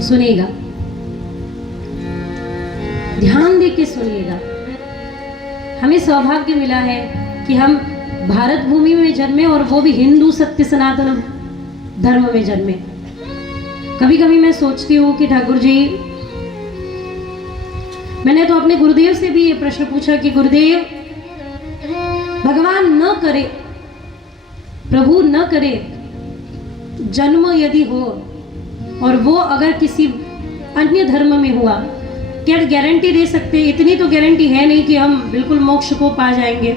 सुनिएगा, ध्यान दे के सुनिएगा। हमें सौभाग्य मिला है कि हम भारत भूमि में जन्मे और वो भी हिंदू सत्य सनातन धर्म में जन्मे। कभी कभी मैं सोचती हूँ कि ठाकुर जी, मैंने तो अपने गुरुदेव से भी ये प्रश्न पूछा कि गुरुदेव, भगवान न करे, प्रभु न करे, जन्म यदि हो और वो अगर किसी अन्य धर्म में हुआ, क्या गारंटी दे सकते? इतनी तो गारंटी है नहीं कि हम बिल्कुल मोक्ष को पा जाएंगे।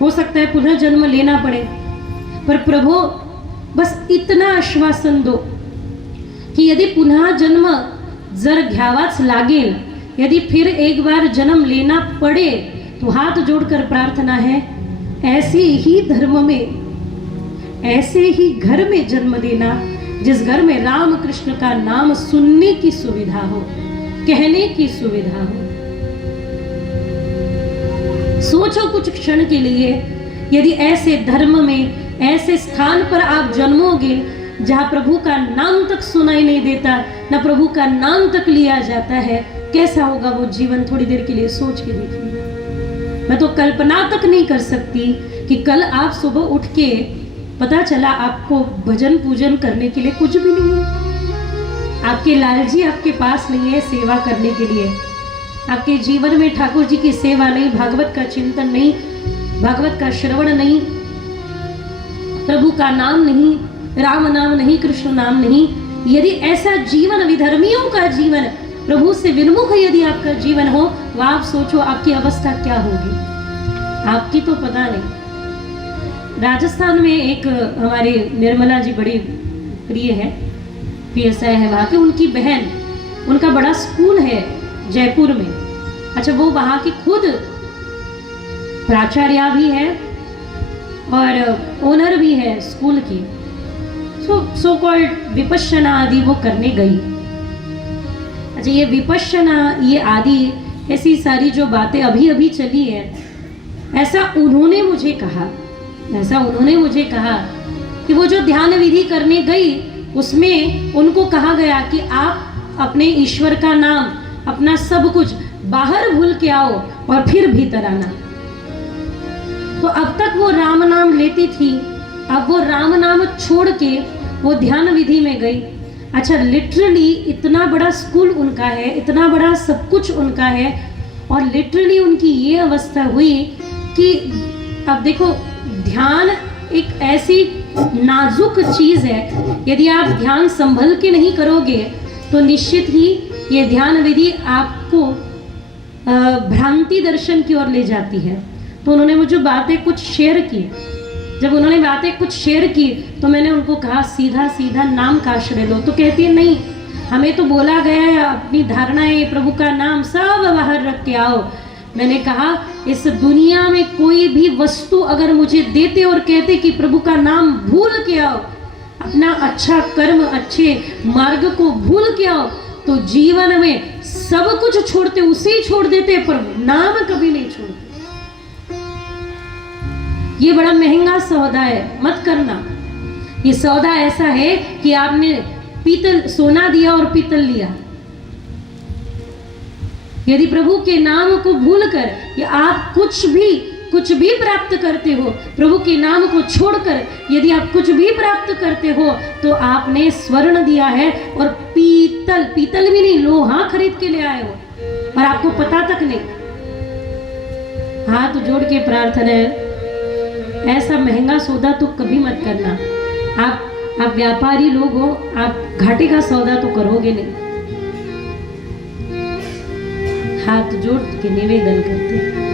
हो सकता है पुनः जन्म लेना पड़े, पर प्रभु बस इतना आश्वासन दो कि यदि पुनः जन्म जर घ्यावाच लागेल, यदि फिर एक बार जन्म लेना पड़े, तो हाथ जोड़कर प्रार्थना है, ऐसे ही धर्म में, ऐसे ही घर में जन्म देना जिस घर में राम कृष्ण का नाम सुनने की सुविधा हो, कहने की सुविधा हो। सोचो कुछ क्षण के लिए, यदि ऐसे धर्म में, ऐसे स्थान पर आप जन्मोगे जहां प्रभु का नाम तक सुनाई नहीं देता, ना प्रभु का नाम तक लिया जाता है, कैसा होगा वो जीवन? थोड़ी देर के लिए सोच के देखिए। मैं तो कल्पना तक नहीं कर सकती कि कल आप सुबह उठ के पता चला आपको भजन पूजन करने के लिए कुछ भी नहीं है, आपके लाल जी आपके पास नहीं है सेवा करने के लिए, आपके जीवन में ठाकुर जी की सेवा नहीं, भागवत का चिंतन नहीं, भागवत का श्रवण नहीं, प्रभु का नाम नहीं, राम नाम नहीं, कृष्ण नाम नहीं। यदि ऐसा जीवन, विधर्मियों का जीवन, प्रभु से विन्मुख यदि आपका जीवन हो, तो आप सोचो आपकी अवस्था क्या होगी। आपकी तो पता नहीं। राजस्थान में एक हमारे निर्मला जी बड़ी प्रिय है, PSI है वहाँ के, उनकी बहन, उनका बड़ा स्कूल है जयपुर में। अच्छा, वो वहाँ की खुद प्राचार्या भी है और ओनर भी है स्कूल की। सो कॉल्ड विपश्यना आदि वो करने गई। अच्छा, ये विपश्यना, ये आदि ऐसी सारी जो बातें अभी अभी चली है, ऐसा उन्होंने मुझे कहा कि वो जो ध्यान विधि करने गई, उसमें उनको कहा गया कि आप अपने ईश्वर का नाम, अपना सब कुछ बाहर भूल के आओ और फिर भीतर आना। तो अब तक वो राम नाम लेती थी, अब वो राम नाम छोड़ के वो ध्यान विधि में गई। अच्छा, लिटरली इतना बड़ा स्कूल उनका है, इतना बड़ा सब कुछ उनका है, और लिटरली उनकी ये अवस्था हुई कि अब देखो, ध्यान एक ऐसी नाजुक चीज है, यदि आप ध्यान संभल के नहीं करोगे तो निश्चित ही ये ध्यान विधि आपको भ्रांति दर्शन की ओर ले जाती है। तो उन्होंने मुझे बातें कुछ शेयर की। जब उन्होंने बातें कुछ शेयर की तो मैंने उनको कहा, सीधा सीधा नाम का आश्रय लो। तो कहती है, नहीं, हमें तो बोला गया है अपनी धारणाएं, प्रभु का नाम सब बाहर रख के आओ। मैंने कहा, इस दुनिया में कोई भी वस्तु अगर मुझे देते और कहते कि प्रभु का नाम भूल के आओ, अपना अच्छा कर्म, अच्छे मार्ग को भूल के आओ, तो जीवन में सब कुछ छोड़ते, उसे छोड़ देते, पर नाम कभी नहीं छोड़ते। ये बड़ा महंगा सौदा है, मत करना। ये सौदा ऐसा है कि आपने पीतल, सोना दिया और पीतल लिया। यदि प्रभु के नाम को भूलकर या आप कुछ भी प्राप्त करते हो, प्रभु के नाम को छोड़कर यदि आप कुछ भी प्राप्त करते हो, तो आपने स्वर्ण दिया है और पीतल भी नहीं, लोहा खरीद के ले आए हो और आपको पता तक नहीं। हाथ जोड़ के प्रार्थना है, ऐसा महंगा सौदा तो कभी मत करना। आप व्यापारी लोग हो, आप घाटे का सौदा तो करोगे नहीं। हाथ जोड़ के निवेदन करते हैं।